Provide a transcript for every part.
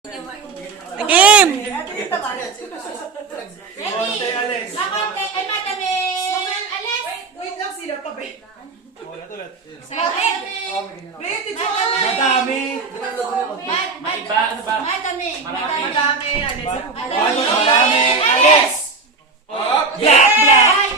Game! Ready? Makonte, ay madami! Alis! Wait lang, sila pa ba? Madami! Wait, ito! Madami. Maiba, ano ba? Madami! Madami, alis. Madami. Alis! Black, black.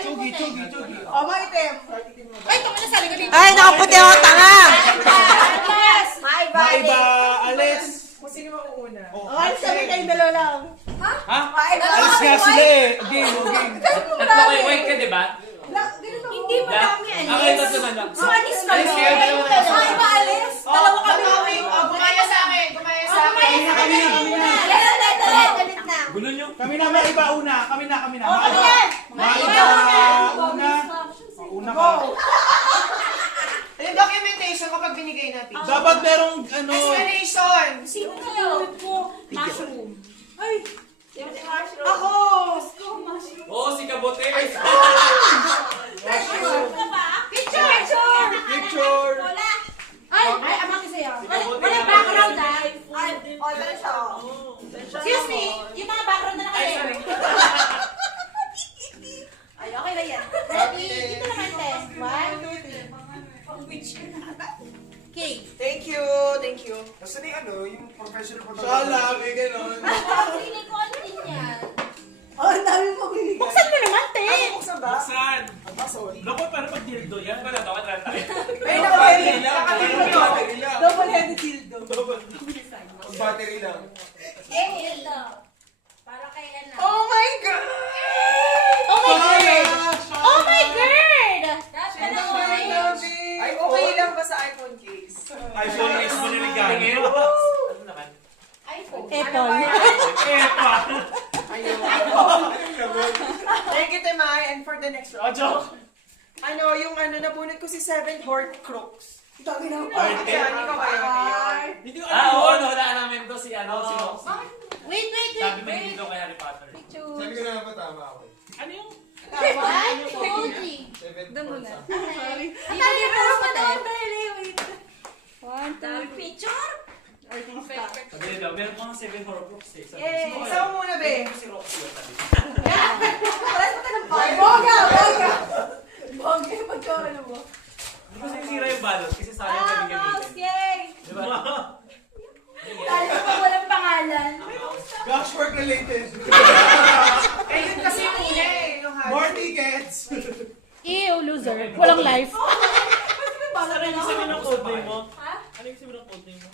Chugi. O, maitim. Ay, ito ka na sa likod dito. Ay, nakaputi ako, tanga! Alis! Maiba, alis. Kung sino mauuna. Alis kami kayong dalawa lang. Ha? Alis nga sila eh. Game. Tatlo kayo, wait ka, di ba? Hindi madami alis. Okay, tatlo na lang. Alis ka Alis kayo, dalawa na lang. Ay, maalis? Dalawa kami. Gumaya sa akin. Galit na. Gulo nyo. Kami na maiba una. Kami na. Maiba una. Una ka. Yung documentation kapag binigay natin. Dapat merong ano. Explanation. Sino kayo? Mushroom. Ako. Oo, si Kabote. Picture. Wala. Ay, amang isa yun. Wala background ah. Excuse me, yung mga background na Ay, nakalim. sorry. Ay, okay na yan. Ready? Dito naman, te. 1, 2, 3. Okay. Thank you. Basta ni ano, yung professional Sala, may ganon. Feeling ko ano din yan. Oh, ang dami mo binigay. Buksan mo naman, te. Buksan ba? Saan? Pasol. Naku, parang pag dildo yan. Wala daw, wala tayo. Ay, nakabili. Double-headed dildo. Battery lang. Eh, ito. Para kay ano. Oh my God! Oh my God! Oh my God! Ay, okay lang ba sa iPhone case? iPhone X mo na regalo. Ano naman? iPhone. Apple. Epa. Thank you, Temay. And for the next round. Joke. Ano, yung nabunod ko si 7 Horcrux. Dami na. Ayan, ikaw kayo. Hindi ko oo, nahulaan namin to si ano, si Roxy. Wait. Sabi mo hindi daw kay Harry Potter. Sabi ko na ba tama ako? Ano yung? 1, 2, 3. 7 Doon muna. Sorry. Ang dami na pero pa tayo. One, two, Picture? artista. Sabi daw, meron pang 7 Horcrux eh. Sabi Yay! ko, Isa mo muna, be. Si Roxy yung sabi. Pares pa ka ng pie. Boga! Boga, magkaano mo? Hindi ko sinisira yung balot kasi sayang kami gamitin. Yay! Diba? Dahil ko walang pangalan. Gosh, work related. Eh, yun kasi yung una eh. Yung More tickets. Ew, loser. Walang life. Ano yung sabihin ng code name mo? Ha? Ano yung sabihin ng code name mo?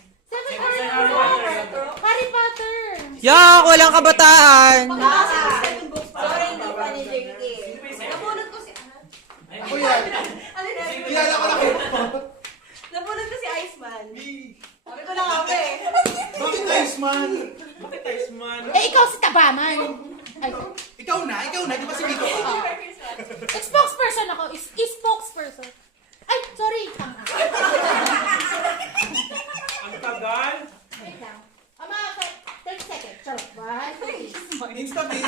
Harry Potter. Yak, walang kabataan. Sorry, hindi pa ni JK. Nabunod ko si... Ay, Ako yan. Ano na? Kilala ko na kayo. Nabunod ko si Iceman. Me. Sabi ko na nga ba eh. Bakit Iceman? bakit Iceman? Eh, ikaw si Tabaman. Ay, Ikaw na. Di ba si Miko? spokesperson ako. Spokesperson. Ay, sorry. Tanga. Ang tagal. Wait lang. Ama, 30 seconds. Charot. 1, 2, 3. Instabit.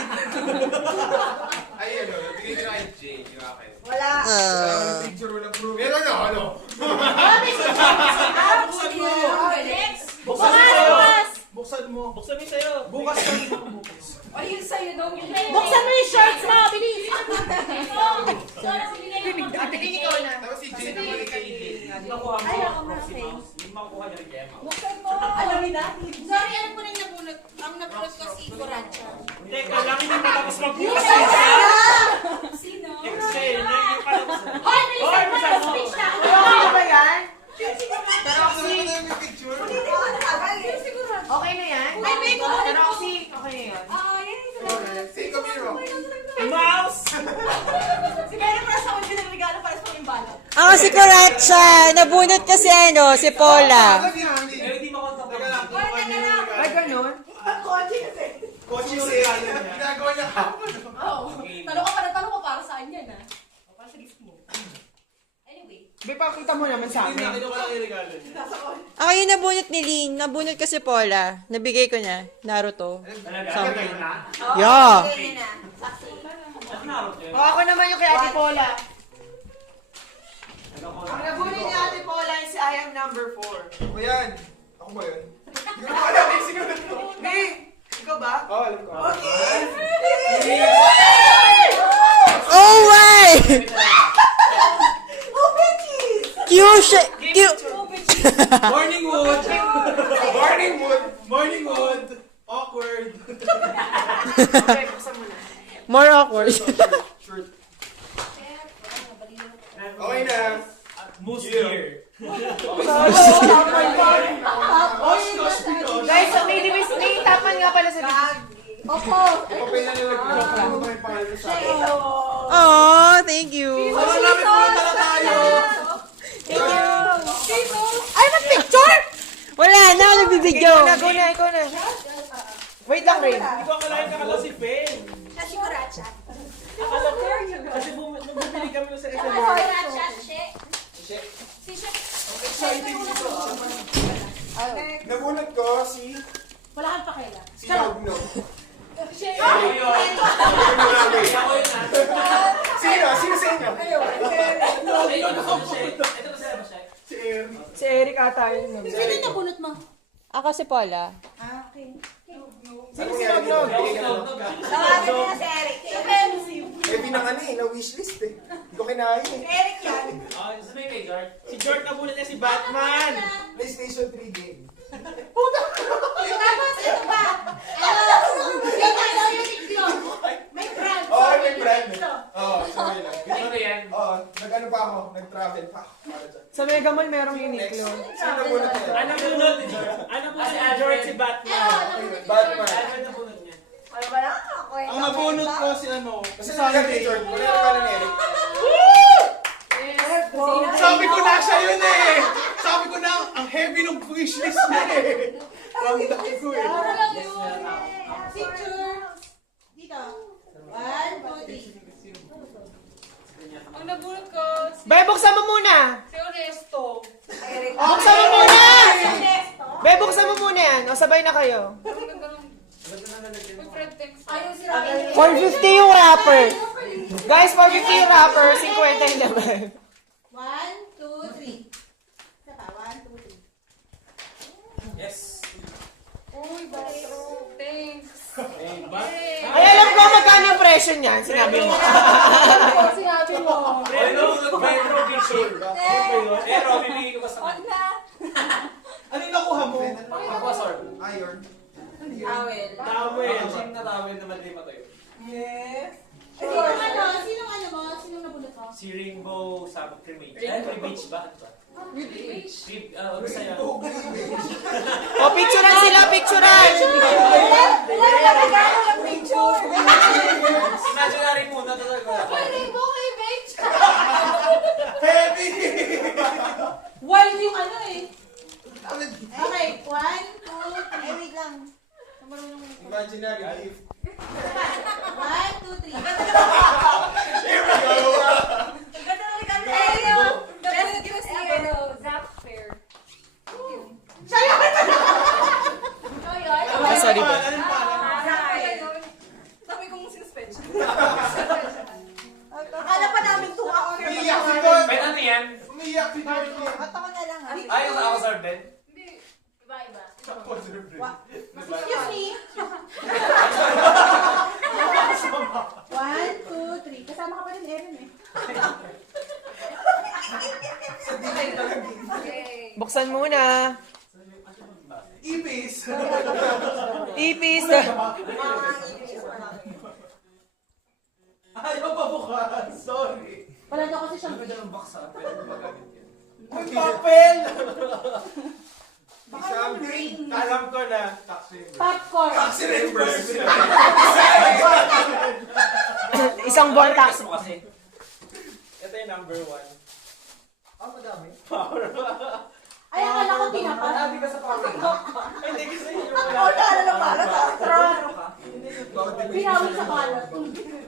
Ay, ano, bigay ko na kay Jay, yung akin. Wala. Walang picture, walang proof. Meron na, ano? Buksan mo. Next. Buksan mo sa'yo. Buksan mo. Buksan mo sa'yo. Bukas ka mo. O yun sa'yo daw. Buksan mo yung shorts mo. Bilis. Ate, ikaw na. Tapos si Jay naman kay Jay. Nakuha mo. Ay, ako na, Roxy okay. Mouse. Yung makukuha niya rin kay Emma. Buksan mo. Alam mo na? Sorry, ano po na yung nabunod? Ang nabunod ko si Coracha. Teka, lang hindi matapos magbukas. Sino? Excel. Yung patapos. Hoy, bilisan mo yung speech na. Ano ba yan? Pero ako na yung picture. Okay na yan? Ay, may kukunin Pero ko. kasi, okay na yan. Say ko biro. Mouse! Si Mary para sa akin ng regalo para sa yung balot. Ako si Coracha. Nabunot kasi si Paula. Ano si Andy? Pero hindi makontak Teka lang, kukuha niya yung regalo. Ay, ganun? Kotse kasi. Coach yung regalo niya. Ginagawa niya kapon. Oo. Tanong ko para saan yan ah. Para sa gift mo. Anyway. Be, pakita mo naman sa Hindi na, amin. kinuha lang yung regalo niya. Nasa kotse. Ako yung nabunot ni Lynn. Nabunot kasi Paula. Nabigay ko niya. Naruto. Talaga? Something. Na? Yeah. Okay na. Saksi. At narot yun. O, ako naman yung kay Ate Paula. Ang nabunod ni Ate Paula ay si I am number 4. Ako yan. Ako ba yun? Hindi ko alam yung sinunod ko. Hey! Ikaw ba? Oo, alam ko. Oh my! Morning wood! Morning mood! Morning wood! Awkward! Okay, buksan mo na. More awkward. Okay na. Moose deer. Guys, so may tapan nga pala sa bag. Opo. Papel na nilagay. Ano ba yung pangalan sa akin? Oh, thank you. Sama namin pumunta na tayo! Ay, mag-picture! Wala na, nagbibideo. Go na, ikaw na. Wait lang, Rain. Hindi ko akalain kakala si Pen. Siguracha. Akala ko, kasi nung bumili kami sa SM. Siguracha, she. Si she. Nabunot ko si... Wala kang pakailan. Si Nogno. She. Ako yun. Ako yun. Sino? Sino sa inyo? Ito ba siya? Si Aaron. Si Eric ata yun. Sino yung nabunot mo? Ako si Paula. Ah, okay. Sino si Nogno? Tawagin niya si Eric. Si Pepsi. Eh, pinangani eh. Na-wishlist eh. Hindi ko kinain eh. Eric yan. Gusto mo yung kay George? Si George nabunod niya si Batman! PlayStation 3 game. Tapos, ito ba? Yung ano, yung itlog. May brand. Oo, may brand eh. Oo, sabay lang. Ano ba yan? Oo, nag-ano pa ako. Nag-travel pa ako. Para dyan. Sa Mega Mall merong Uniqlo. Sino nabunot niya? Ano bunod ni George? Ano bunod ni George si Batman? Batman. Ano nabunod niya? Ano ba lang ako eh? Ang nabunod ko si ano? Kasi nagkakit ni George. Wala na pala ni Eric. Sabi ko na siya yun eh! Sabi ko na, ang heavy ng wishlist niya eh! Ang daki ko eh! Ano lang yun? Picture. Dito. 1, 2, 3. Ang nabulot ko, Bay, buksan mo muna! si Onesto. Buksan mo muna! Bay, buksan mo muna yan. O, sabay na kayo. Ang ganda ng... May friend text. Ayun sila kayo. 450 yung wrapper. Guys, 450 yung wrapper. 50 yung naman. 1, 2, 3. Isa pa. 1, 2, 3. Yes. Uy, bathroom. Thanks. Ay, alam ko magkano yung presyo niyan. Sinabi mo. Sinabi mo. Retro picture. Pero, bibigay ko pa sa kanya. Ano yung nakuha mo? Ako, sorry. Iron. Awel. Towel. Ang na tawin naman di matayo. Sinong ano? Sinong ano mo? Sinong nabunot mo? Si Rainbow sa cremate. Ay, cremate ba? Ano ba? Ano sa'yo? O, picturean sila, picturean. Wala na regalo ng picture. Imaginary muna talaga. Rainbow kay Mitch. Heavy! Wild yung ano eh. Okay, 1, 2, 3. Wait lang. Imaginary gift. 1, 2, 3. Best gift ever. Zap Fair. Ah, sorry po. Ano yung pangalan? Sabi kong sinuspensyon. Akala pa namin 2 hours. Umiiyak si George! Pwede ano yan? Umiiyak si George! At ako na lang. Ay, ako sa Ben. Hindi. Iba-iba. Excuse Excuse me. 1, 2, 3. Kasama ka pa rin, Erin eh. Yay. Buksan muna. Ipis! Ipis. Ayaw pa bukas. Sorry. Wala daw kasi siyang Ang papel! Something! Alam ko na. popcorn. Taxi reimbursement! Isang buwan tax. Mo kasi. Ito yung number 1. Ah, madami. Ay, akala ko tinapa. Madami ka sa power. Hindi kasi yun yung Ako na na para sa Hindi Pinawin sa kalat.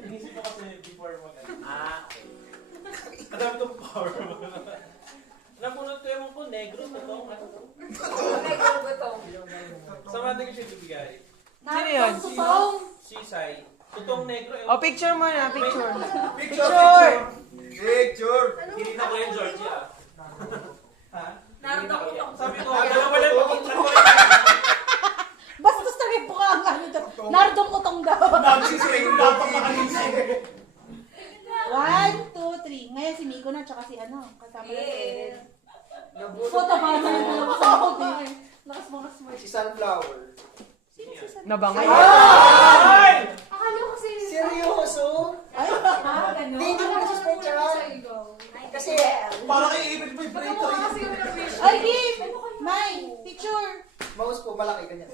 Inisip ko kasi before mag Okay. Ang dami kong power mo. Napunod ko yung ko, negro, totoo. Ano to? Negro ba to? Sa mga tingin siya bibigay. Sino yun? Tutong. Sisay. Totoong negro. O, picture muna, picture. Picture! Picture! Hindi na ko yung Georgia. Ha? Naruto ko to. Sabi mo, dalawa lang papunta ko. Basta sabi po ka ang ano daw. Nardong utong daw. Nagsising dapat makalising. 1, 2, 3. Ngayon si Miko na, tsaka si ano, kasama na si Ellen. Photo ba na yung dalawa sa ako din. Lakas-lakas mo. Si Sunflower. Nabangay. Ay! Akala ko kasi... Seryoso? Ay, ha? Ganun? Hindi mo suspect yan. Kasi, Para kay April may break Ay, Kim! May, picture! mouse po, malaki ganyan.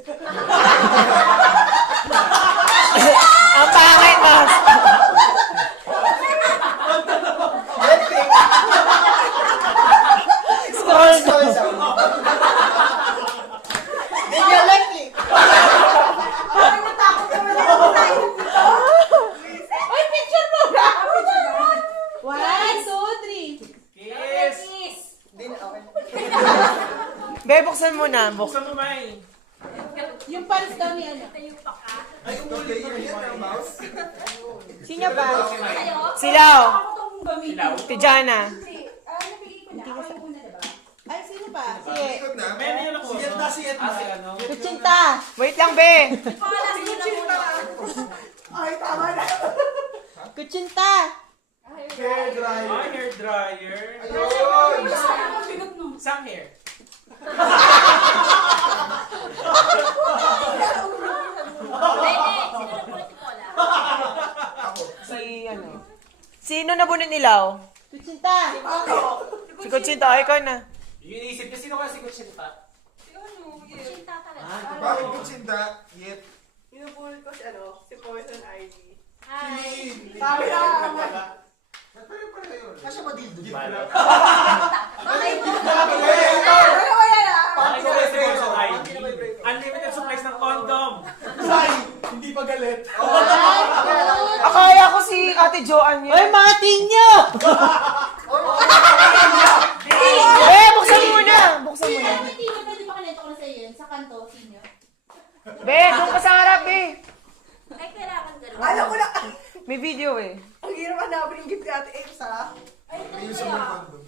Ang pangit, mas. Netflix. Scroll. Scroll sound. Hindi Netflix. Parang natakot ka wala ako tayo dito. Ay, picture mo! 1, 2, 3. Kiss! Hindi na, okay. Be, buksan mo na. Buksan mo, May. Yung pants daw ni ano. Ay, umulit na yan ang mouse. Sino ba? Kayo? Silaw. Ako tong gamitin. Ilaw. Tijana. Nabigay ko na. Ako yung una, diba? Ay, sino pa? Ikot na. May ano yun ako. Siyat na, siyat na. Si ano? Kutsinta. Wait lang, be. Pangalas mo na muna. Ay, tama na. Kutsinta. Hair dryer. Ay, hair dryer. Ayun! Sang hair. Pwede. Sino na po si Paula? Si ano? Sino nabunod nilaw? Kutsinta. Si Kutsinta. Ay, ikaw na. Yung iniisip niya, sino kasi Kuchinta? Sinta talaga. Bakit mo sinta? Yet. Pinupulot ko si ano, si Poison Ivy. Hi. Sabi na. Nagpala pala yun. Kasi ba dildo? Bala. Okay po. Wala na. Bakit ko kasi Poison Ivy? Unlimited supplies ng condom. Say, hindi pa galit. Akaya ko si Ate Joanne yun. Ay, mga tinyo! Eh, buksan mo muna. Buksan mo na. Ay, Tino, pwede ba kanento ko na sa iyo yun? Sa kanto, sino? Be, doon ka sa harap, be. Ay, kailangan ganun. Alam ko na. May video eh. Ang hirap hanapin yung gift ni Ate Ames, ha? Ay, ito Ayun na sa kaya. mga condom.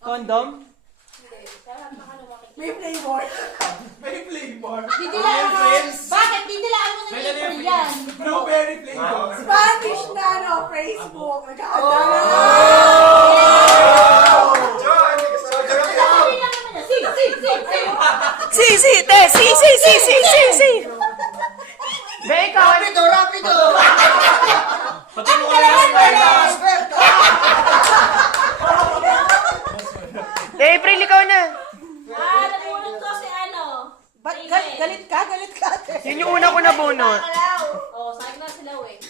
Condom? Hindi. Tara, baka lumaki. May flavor. May flavor. Didilaan mo. Bakit? Didilaan mo na May yung ganun April yung yan. Blueberry flavor. Spanish na, no? Facebook. John! Sobrang Sabi lang naman niya. Si. Si, te. Si. Be, ikaw. Rapido, rapido! Pati mo kaya si Carla. Te, April, ikaw na. Nabunod ko si ano. Ba't galit ka? Galit ka, ate. Yun yung una ko nabunot. Oo, sa akin na sila, eh.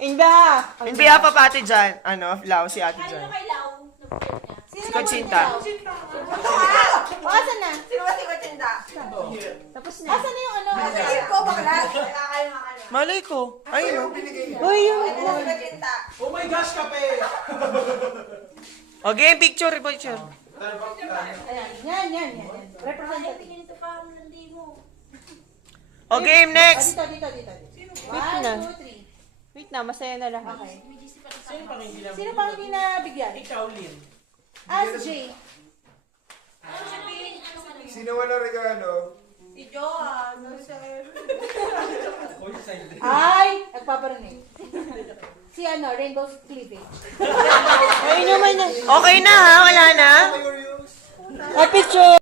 In behalf. In behalf of Ate Jan. Ano, Lau, si Ate Kanino Jan. kay Lau? Nabunod niya. Sino Kutsinta. O, asan na? Sino ba si Kutsinta? Tapos na. Asan na yung ano? Asan ko, bakla? Malay ko. Ay, no. binigay niya. Uy, yun. Oh my gosh, kape! Okay, picture. Ayan, yan. Ay, Representative. tingin ito pa ang landi mo. Okay, next. Dito. Wait na. 1, 2, 3. Wait na, masaya na lahat. Okay. May GC pa Sino pang hindi lang? Sino pang hindi nabigyan? Ikaw, Lynn. Si Jay. Ano sabihin? Ano ka na? Sino wala regalo? Si Joan. Ay, nagpaparinig. Si ano, Rainbow Cleavage. Ay, naman na. Okay na ha, wala na. Ay, picture.